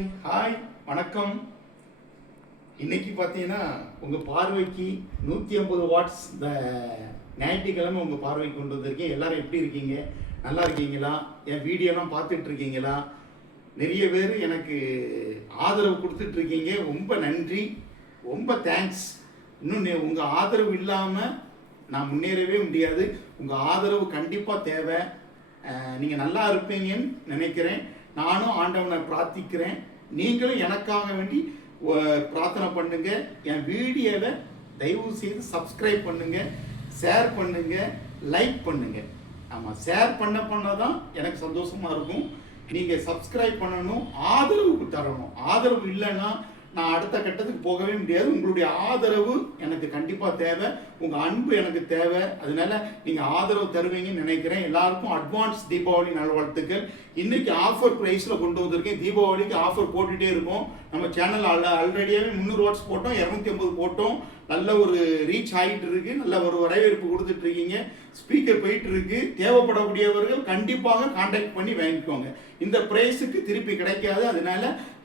Hi வணக்கம். இன்னைக்கு பார்த்தீங்கன்னா உங்கள் பார்வைக்கு 150 வாட்ஸ் இந்த ஞாயிற்றுக்கிழமை உங்கள் பார்வைக்கு கொண்டு வந்திருக்கேன். எல்லாரும் எப்படி இருக்கீங்க? நல்லா இருக்கீங்களா? என் வீடியோலாம் பார்த்துட்டு இருக்கீங்களா? நிறைய பேர் எனக்கு ஆதரவு கொடுத்துட்ருக்கீங்க. ரொம்ப நன்றி, ரொம்ப தேங்க்ஸ். இன்னும் உங்கள் ஆதரவு இல்லாமல் நான் முன்னேறவே முடியாது. உங்கள் ஆதரவு கண்டிப்பாக தேவை. நீங்கள் நல்லா இருப்பீங்கன்னு நினைக்கிறேன். நானும் ஆண்டவனை பிரார்த்திக்கிறேன். நீங்களும் எனக்காக வேண்டி பிரார்த்தனை பண்ணுங்க. என் வீடியோவை தயவு செய்து சப்ஸ்கிரைப் பண்ணுங்க, ஷேர் பண்ணுங்க, லைக் பண்ணுங்க. ஆமாம், ஷேர் பண்ண தான் எனக்கு சந்தோஷமா இருக்கும். நீங்கள் சப்ஸ்கிரைப் பண்ணணும், ஆதரவு தரணும். ஆதரவு இல்லைன்னா நான் அடுத்த கட்டத்துக்கு போகவே முடியாது. உங்களுடைய ஆதரவு எனக்கு கண்டிப்பாக தேவை, உங்கள் அன்பு எனக்கு தேவை. அதனால நீங்கள் ஆதரவு தருவீங்கன்னு நினைக்கிறேன். எல்லாருக்கும் அட்வான்ஸ் தீபாவளி நல்வாழ்த்துக்கள். இன்னைக்கு ஆஃபர் ப்ரைஸில் கொண்டு வந்திருக்கேன். தீபாவளிக்கு ஆஃபர் போட்டுகிட்டே இருக்கோம். நம்ம சேனல் ஆல்ரெடியாகவே 300 வாட்ஸ் போட்டோம், 250 போட்டோம். நல்ல ஒரு ரீச் ஆகிட்டு இருக்கு, நல்ல ஒரு வரவேற்பு கொடுத்துட்டு இருக்கீங்க. ஸ்பீக்கர் போயிட்டு இருக்கு. தேவைப்படக்கூடியவர்கள் கண்டிப்பாக கான்டாக்ட் பண்ணி வாங்கிக்கோங்க. இந்த பிரைஸுக்கு திருப்பி கிடைக்காது, அதனால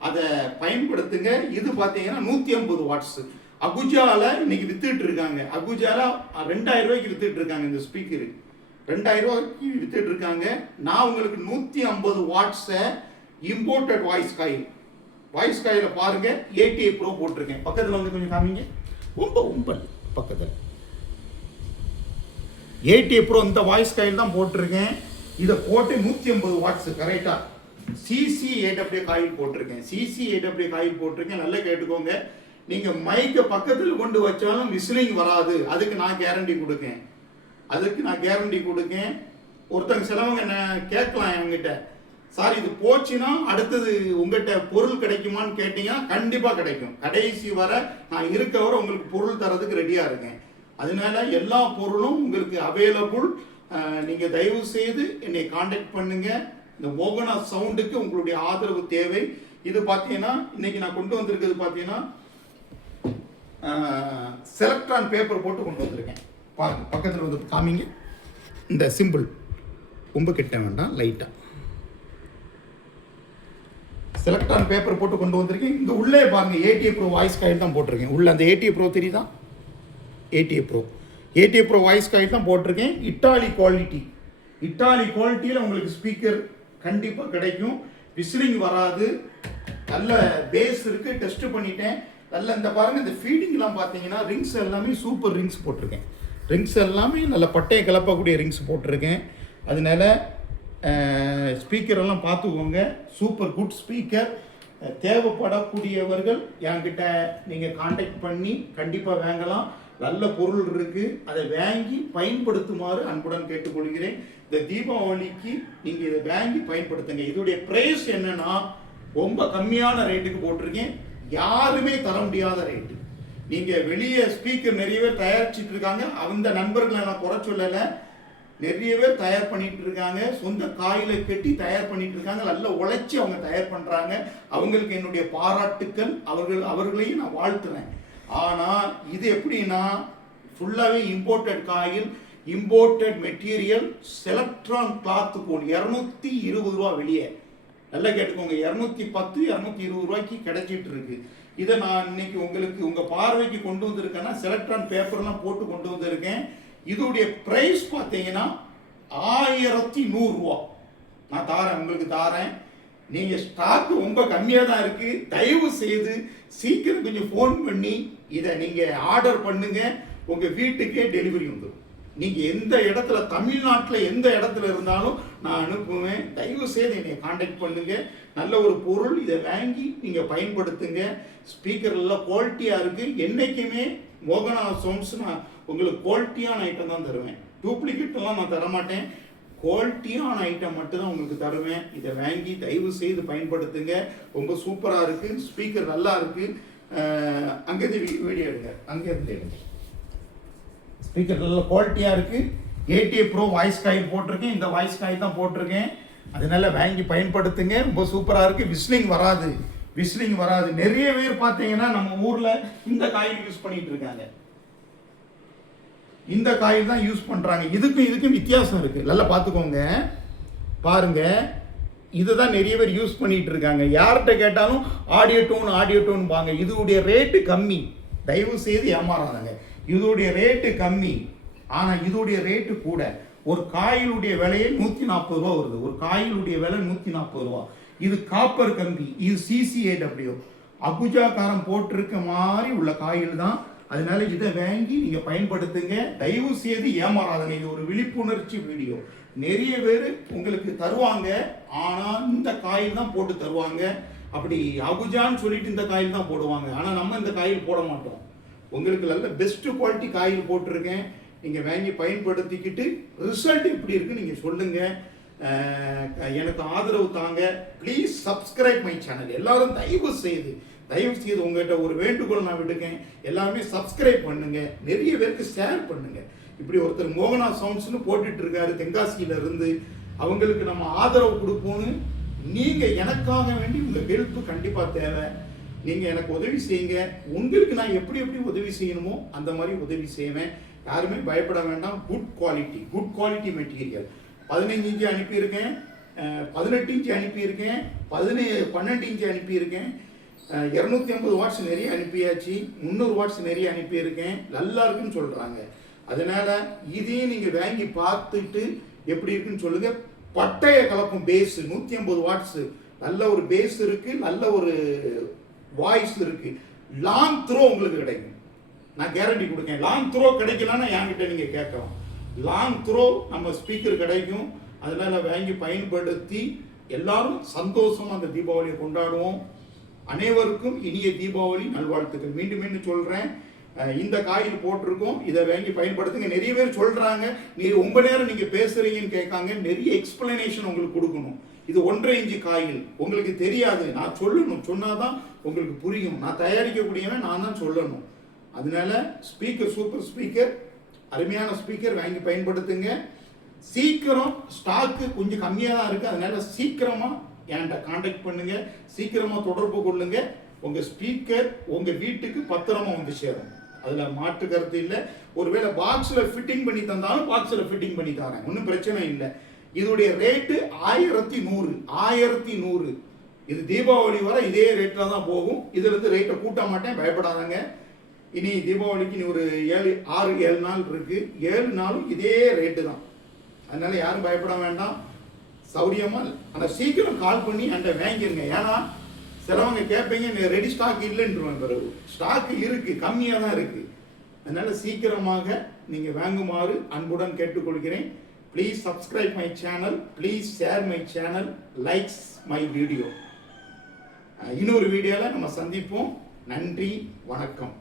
அதை பயன்படுத்துங்க. இது பார்த்தீங்கன்னா 150 வாட்ஸ் அகுஜால இன்னைக்கு வித்துட்டு இருக்காங்க. அகுஜால 2000 ரூபாய்க்கு வித்துட்டு இருக்காங்க. இந்த ஸ்பீக்கர் 2000 ரூபாய்க்கு வித்துட்டு இருக்காங்க. நான் உங்களுக்கு 150 வாட்ஸை இம்போர்ட்டட் வாய்ஸ் காயில் பாருங்க. ATA Pro போட்டிருக்கேன். பக்கத்தில் வந்து கொஞ்சம் காமிங்க. ரொம்ப பக்கத்தில் ATA Pro இந்த வாய்ஸ் காயில் தான் போட்டிருக்கேன். இதை போட்டு 150 வாட்ஸ் கரெக்டாக CCAW காயில் போட்டிருக்கேன். CCAW காயில் போட்டிருக்கேன். நல்லா கேட்டுக்கோங்க. நீங்கள் மைக்கை பக்கத்தில் கொண்டு வச்சாலும் விசிலிங் வராது. அதுக்கு நான் கேரண்டி கொடுக்கேன். ஒருத்தங்க சிலவங்க கேட்கலாம் என்கிட்ட, சார் இது போச்சுன்னா அடுத்தது உங்கள்கிட்ட பொருள் கிடைக்குமான்னு கேட்டீங்கன்னா கண்டிப்பாக கிடைக்கும். கடைசி வர நான் இருக்க வர உங்களுக்கு பொருள் தரதுக்கு ரெடியாக இருக்கேன். அதனால எல்லா பொருளும் உங்களுக்கு அவைலபிள். நீங்கள் தயவு செய்து என்னை காண்டாக்ட் பண்ணுங்க. இந்த மோகனா சவுண்டுக்கு உங்களுடைய ஆதரவு தேவை. இது பார்த்தீங்கன்னா இன்னைக்கு நான் கொண்டு வந்திருக்கிறது பார்த்தீங்கன்னா செலக்ட்ரான் பேப்பர் போட்டு கொண்டு வந்திருக்கேன். பாருங்க, பக்கத்தில் வந்து காமிங்க. இந்த சிம்பிள் ரொம்ப கிட்ட வேண்டாம், லைட்டாக செலக்ட்ரான் பேப்பர் போட்டு கொண்டு வந்திருக்கேன். இங்கே உள்ளே பாருங்க, ATA Pro வாய்ஸ் காயில் தான் போட்டிருக்கேன். உள்ள அந்த ATA Pro தெரியுதா? ATA Pro வாய்ஸ் காயில் தான் போட்டிருக்கேன். இட்டாலி குவாலிட்டியில் உங்களுக்கு ஸ்பீக்கர் கண்டிப்பாக கிடைக்கும். விசிலிங் வராது, நல்ல பேஸ் இருக்குது. டெஸ்ட் பண்ணிட்டேன். நல்ல இந்த பாருங்கள், இந்த ஃபீடிங்லாம் பார்த்தீங்கன்னா ரிங்ஸ் எல்லாமே சூப்பர் ரிங்ஸ் போட்டிருக்கேன். ரிங்ஸ் எல்லாமே நல்ல பட்டையை கிளப்பக்கூடிய ரிங்ஸ் போட்டிருக்கேன். அதனால ஸ்பீக்கரெல்லாம் பார்த்துக்கோங்க. Super good speaker. தேவைப்படக்கூடியவர்கள் என்கிட்ட நீங்கள் காண்டாக்ட் பண்ணி கண்டிப்பாக வாங்கலாம். நல்ல பொருள் இருக்குது, அதை வாங்கி பயன்படுத்துமாறு அன்புடன் கேட்டுக்கொள்கிறேன். இந்த தீபாவளிக்கு நீங்கள் இதை வாங்கி பயன்படுத்துங்க. இதோடைய ப்ரைஸ் என்னன்னா ரொம்ப கம்மியான ரேட்டுக்கு போட்டிருக்கேன். யாருமே தர முடியாத ரேட்டு. நீங்கள் வெளியே ஸ்பீக்கர் நிறைய பேர் தயாரிச்சுட்டு இருக்காங்க. அந்த நண்பர்களை நான் குறை சொல்லலை. நிறைய பேர் தயார் பண்ணிட்டு இருக்காங்க. சொந்த காயில கட்டி தயார் பண்ணிட்டு இருக்காங்க. நல்ல உழைச்சி அவங்க தயார் பண்ணுறாங்க. அவங்களுக்கு என்னுடைய பாராட்டுக்கள். அவர்களையும் நான் வாழ்த்துறேன். ஆனால் இது எப்படின்னா ஃபுல்லாகவே இம்போர்ட்டட் காயில், இம்போர்ட்டட் மெட்டீரியல், செலக்ட்ரான் கிளாத்து கோல் 220 ரூபா வெளியே. நல்லா கேட்டுக்கோங்க, 210 220 ரூபாய்க்கு கிடைச்சிட்டு இருக்கு. இதை நான் இன்னைக்கு உங்களுக்கு உங்கள் பார்வைக்கு கொண்டு வந்திருக்கேன்னா செலக்ட்ரான் பேப்பர்லாம் போட்டு கொண்டு வந்திருக்கேன். இதோடைய ப்ரைஸ் பார்த்தீங்கன்னா 1100 ரூபா நான் உங்களுக்கு தாரேன். நீங்கள் ஸ்டாக்கு ரொம்ப கம்மியாக தான் இருக்குது. தயவு செய்து சீக்கிரம் கொஞ்சம் ஃபோன் பண்ணி இதை நீங்கள் ஆர்டர் பண்ணுங்க. உங்கள் வீட்டுக்கே டெலிவரி வந்துடும். நீங்கள் எந்த இடத்துல, தமிழ்நாட்டில் எந்த இடத்துல இருந்தாலும் நான் அனுப்புவேன். தயவு செய்து என்னை காண்டாக்ட் பண்ணுங்க. நல்ல ஒரு பொருள், இதை வாங்கி நீங்கள் பயன்படுத்துங்க. ஸ்பீக்கர் எல்லாம் குவாலிட்டியாக இருக்குது. என்றைக்குமே மோகனா சவுண்ட்ஸ் நான் உங்களுக்கு குவாலிட்டியான ஐட்டம் தான் தருவேன். டூப்ளிகேட்டெல்லாம் நான் தரமாட்டேன். குவாலிட்டியான ஐட்டம் மட்டும்தான் உங்களுக்கு தருவேன். இதை வாங்கி தயவு செய்து பயன்படுத்துங்க. ரொம்ப சூப்பராக இருக்குது. ஸ்பீக்கர் நல்லா இருக்குது. அங்கேருந்து வீடியோ எடுங்க, அங்கேருந்து எடுங்க. ஸ்பீக்கர் நல்ல குவாலிட்டியாக இருக்குது. ATA Pro வாய்ஸ் காயில் போட்டிருக்கேன். இந்த வாய்ஸ் காயில் தான் போட்டிருக்கேன். அதனால வாங்கி பயன்படுத்துங்க. ரொம்ப சூப்பராக இருக்குது. விசிலிங் வராது. நிறைய பேர் பார்த்தீங்கன்னா நம்ம ஊரில் இந்த காயில் யூஸ் பண்ணிட்டு இருக்காங்க. இந்த காயில் தான் யூஸ் பண்ணுறாங்க. இதுக்கும் வித்தியாசம் இருக்குது. நல்லா பார்த்துக்கோங்க. பாருங்க, இதுதான் நிறைய பேர் யூஸ் பண்ணிட்டு இருக்காங்க. யார்கிட்ட கேட்டாலும் ஆடியோ டோன் வாங்க. இதோடைய ரேட்டு கம்மி, தயவு செய்து ஏமாறாங்க. இதோடைய ரேட்டு கம்மி, ஆனால் இதோடைய ரேட்டு கூட. ஒரு காயிலுடைய விலையே 140 ரூபா வருது. ஒரு காயிலுடைய விலை 140 ரூபா. இது காப்பர் கம்பி, இது CCAW அகுஜாக்காரம் போட்டிருக்க மாதிரி உள்ள காயில் தான். அதனால இதை வாங்கி நீங்க பயன்படுத்துங்க, தயவு செய்து ஏமாறாதுங்க. இது ஒரு விழிப்புணர்ச்சி வீடியோ. நிறைய பேர் உங்களுக்கு தருவாங்க, ஆனா இந்த காயில் தான் போட்டு தருவாங்க. அப்படி அகுஜான்னு சொல்லிட்டு இந்த காயில் தான் போடுவாங்க, ஆனா நம்ம இந்த காயில் போட மாட்டோம். உங்களுக்கு நல்ல பெஸ்ட் குவாலிட்டி காயில் போட்டிருக்கேன், நீங்க வாங்கி பயன்படுத்திக்கிட்டு ரிசல்ட் எப்படி இருக்கு நீங்க சொல்லுங்க. எனக்கு ஆதரவு தாங்க. Please subscribe my channel. எல்லாரும் தயவு செய்து உங்ககிட்ட ஒரு வேண்டுகோள் நான் விட்டுக்கேன், எல்லாருமே சப்ஸ்கிரைப் பண்ணுங்க, நிறைய பேருக்கு ஷேர் பண்ணுங்க. இப்படி ஒருத்தர் மோகனா சவுண்ட்ஸ்னு போட்டுட்டு இருக்காரு தென்காசியில இருந்து, அவங்களுக்கு நம்ம ஆதரவு கொடுப்போம்னு. நீங்க எனக்காக வேண்டி உங்க ஹெல்ப் கண்டிப்பா தேவை. நீங்க எனக்கு உதவி செய்யுங்க. உங்களுக்கு நான் எப்படி உதவி செய்யணுமோ அந்த மாதிரி உதவி செய்வேன். யாருமே பயப்பட வேண்டாம். Good quality material. 15 இன்ச்சு அனுப்பியிருக்கேன், 18 இன்ச்சு அனுப்பியிருக்கேன், 12 இன்ச்சு அனுப்பியிருக்கேன், 250 வாட்ஸ் நிறைய அனுப்பியாச்சு, 300 வாட்ஸ் நிறைய அனுப்பியிருக்கேன். நல்லா இருக்குன்னு சொல்றாங்க. அதனால இதையும் நீங்க வாங்கி பார்த்துட்டு எப்படி இருக்குன்னு சொல்லுங்க. பட்டைய கலப்பும் பேஸ் 150 வாட்ஸ், நல்ல ஒரு பேஸ் இருக்கு, நல்ல ஒரு வாய்ஸ் இருக்கு. லாங் த்ரோ உங்களுக்கு கிடைக்கும், நான் கேரண்டி கொடுக்கேன். லாங் த்ரோ கிடைக்கலன்னா என்கிட்ட நீங்க கேட்கலாம். லாங் த்ரோ நம்ம ஸ்பீக்கர் கிடைக்கும். அதனால வாங்கி பயன்படுத்தி எல்லாரும் சந்தோஷமா அந்த தீபாவளியை கொண்டாடுவோம். அனைவருக்கும் இனிய தீபாவளி நல்வாழ்த்துக்கள். மீண்டும் சொல்றேன், இந்த காயில் போட்டிருக்கோம், இதை வாங்கி பயன்படுத்துங்க. நிறைய பேர் சொல்றாங்க, நீ ரொம்ப நேரம் நீங்க பேசுறீங்கன்னு கேட்காங்க. நிறைய எக்ஸ்பிளனேஷன் உங்களுக்கு கொடுக்கணும். இது 1.5 இன்ச்சு காயில், உங்களுக்கு தெரியாது, நான் சொல்லணும், சொன்னாதான் உங்களுக்கு புரியும். நான் தயாரிக்கக்கூடியவன், நான் தான் சொல்லணும். அதனால ஸ்பீக்கர் சூப்பர் ஸ்பீக்கர், அருமையான ஸ்பீக்கர், வாங்கி பயன்படுத்துங்க. சீக்கிரம் ஸ்டாக்கு கொஞ்சம் கம்மியாக தான் இருக்கு, அதனால சீக்கிரமா என்கிட்ட கான்டாக்ட் பண்ணுங்க, சீக்கிரமா தொடர்பு கொள்ளுங்க. உங்க ஸ்பீக்கர் உங்க வீட்டுக்கு பத்திரமா வந்து சேரும், அதுல மாற்று கருத்து இல்லை. ஒருவேளை பாக்ஸ்ல ஃபிட்டிங் பண்ணி தந்தாலும் பாக்ஸ்ல ஃபிட்டிங் பண்ணி தரேன், ஒன்றும் பிரச்சனை இல்லை. இதோடைய ரேட்டு 1100. இது தீபாவளி வரை இதே ரேட்ல தான் போகும். இதுல இருந்து ரேட்டை கூட்ட மாட்டேன், பயப்படாதாங்க. இனி தீபாவளிக்கு இனி ஒரு 6-7 நாள் இருக்கு, 7 நாளும் இதே ரேட்டு தான். அதனால யாரும் பயப்பட வேண்டாம், சௌரியமா. ஆனால் சீக்கிரம் கால் பண்ணி என்கிட்ட வாங்கிருங்க. ஏன்னா சிலவங்க கேட்பீங்க, ரெடி ஸ்டாக் இல்லைன்றவங்க, பிறகு ஸ்டாக் இருக்கு, கம்மியாக தான் இருக்கு. அதனால சீக்கிரமாக நீங்க வாங்குமாறு அன்புடன் கேட்டுக்கொள்கிறேன். Please subscribe my channel, please share my channel, likes my video. இன்னொரு வீடியோவில் நம்ம சந்திப்போம். நன்றி, வணக்கம்.